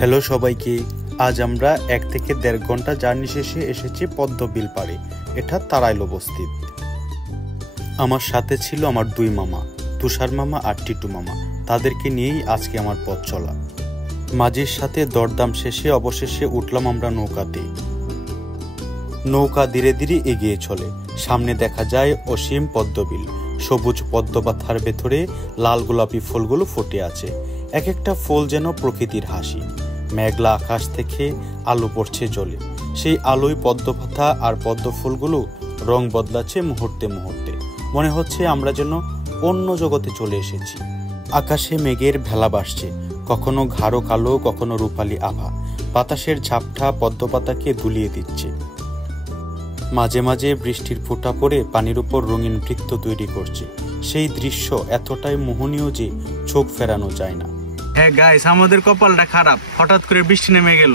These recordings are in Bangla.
হ্যালো সবাইকে, আজ আমরা 1 থেকে 1.5 ঘন্টা জার্নি শেষে এসেছি পদ্মবিল পাড়ে। এটা তারাইল অবস্থিত। আমার সাথে ছিল আমার 2 মামা, তুষার মামা আর টিটু মামা। তাদেরকে নিয়েই আজকে আমার পথ চলা। মাঝির সাথে দরদাম শেষে অবশেষে উঠলাম আমরা নৌকাতে। নৌকা ধীরে ধীরে এগিয়ে চলে। সামনে দেখা যায় অসীম পদ্মবিল। সবুজ পদ্মপাতার ভেতরে লাল গোলাপি ফুলগুলো ফুটে আছে। এক একটা ফুল যেন প্রকৃতির হাসি। মেঘলা আকাশ থেকে আলো পড়ছে জলে। সেই আলোয় পদ্মপাতা আর পদ্ম ফুলগুলো রং বদলাচ্ছে মুহূর্তে মুহূর্তে। মনে হচ্ছে আমরা যেন অন্য জগতে চলে এসেছি। আকাশে মেঘের ভেলা ভাসছে, কখনো গাঢ় কালো, কখনো রূপালী আভা। বাতাসের ঝাপটা পদ্মপাতাকে দুলিয়ে দিচ্ছে। মাঝে মাঝে বৃষ্টির ফোঁটা পড়ে পানির উপর রঙিন বৃত্ত তৈরি করছে। সেই দৃশ্য এতটাই মোহনীয় যে চোখ ফেরানো যায় না। হ্যাঁ গাইস, আমাদের কপালটা খারাপ, হঠাৎ করে বৃষ্টি নেমে গেল।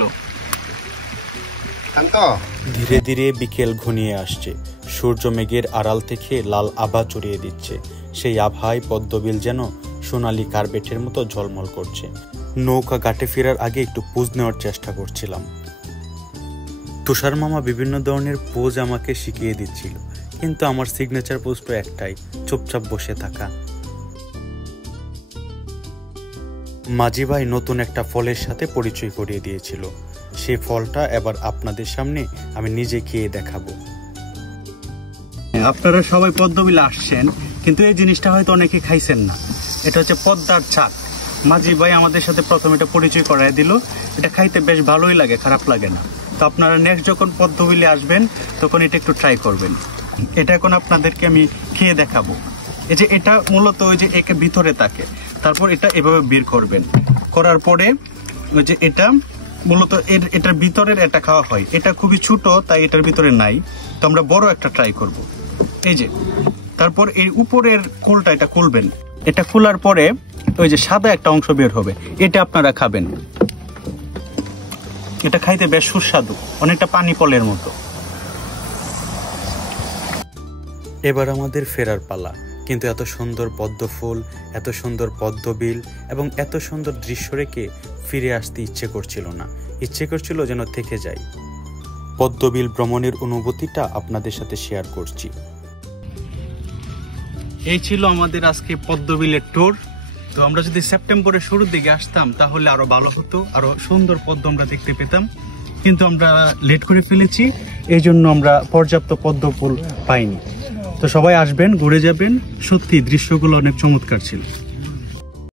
ধীরে ধীরে বিকেল ঘনিয়ে আসছে। সূর্য মেঘের আড়াল থেকে লাল আভা চড়িয়ে দিচ্ছে। সেই আভায় পদ্মবিল যেন সোনালী কার্পেটের মতো ঝলমল করছে। নৌকা ঘাটে ফেরার আগে একটু পোজ নেওয়ার চেষ্টা করছিলাম। তুষার মামা বিভিন্ন ধরনের পোজ আমাকে শিখিয়ে দিচ্ছিল, কিন্তু আমার সিগনেচার পোজ তো একটাই, চুপচাপ বসে থাকা। মাঝি ভাই নতুন একটা ফলের সাথে পরিচয় করিয়ে দিয়েছিল। সেই ফলটা এবার আপনাদের সামনে আমি নিজে খেয়ে দেখাবো। আপনারা সবাই পদ্মবিলে আসছেন, কিন্তু এই জিনিসটা হয়তো অনেকে খাইছেন না। এটা হচ্ছে পদ্মার চাক। মাঝি ভাই আমাদের সাথে প্রথমে এটা পরিচয় করাই দিল। এটা খাইতে বেশ ভালোই লাগে, খারাপ লাগে না। তো আপনারা নেক্সট যখন পদ্মবিলে আসবেন তখন এটা একটু ট্রাই করবেন। এটা এখন আপনাদেরকে আমি খেয়ে দেখাবো। এই যে এটা মূলত ওই যে একে ভিতরে থাকে, তারপর এটা এভাবে বের করবেন। করার পরে ওই যে এটা মূলত এটার ভিতরের এটা খাওয়া হয়। এটা খুবই ছোট, তাই এটার ভিতরে নাই। তো আমরা বড় একটা ট্রাই করব। এই যে তারপর এই উপরের খোলটা এটা খুলবেন। এটা খোলার পরে ওই যে সাদা একটা অংশ বের হবে, এটা আপনারা খাবেন। এটা খাইতে বেশ সুস্বাদু, অনেকটা পানি ফলের মতো। এবার আমাদের ফেরার পালা। কিন্তু এত সুন্দর পদ্ম ফুল, এত সুন্দর পদ্মবিল এবং এত সুন্দর দৃশ্য রেখে ফিরে আসতে ইচ্ছে করছিল না। ইচ্ছে করছিল যেন থেকে যাই। পদ্মবিল ভ্রমণের অনুভূতিটা আপনাদের সাথে শেয়ার করছি। এই ছিল আমাদের আজকে পদ্মবিলের ট্যুর। তো আমরা যদি সেপ্টেম্বরের শুরুর দিকে আসতাম তাহলে আরো ভালো হতো, আরো সুন্দর পদ্ম আমরা দেখতে পেতাম। কিন্তু আমরা লেট করে ফেলেছি, এই জন্য আমরা পর্যাপ্ত পদ্ম ফুল পাইনি। তো সবাই আসবেন, ঘুরে যাবেন। সত্যি দৃশ্যগুলো অনেক চমৎকার ছিল।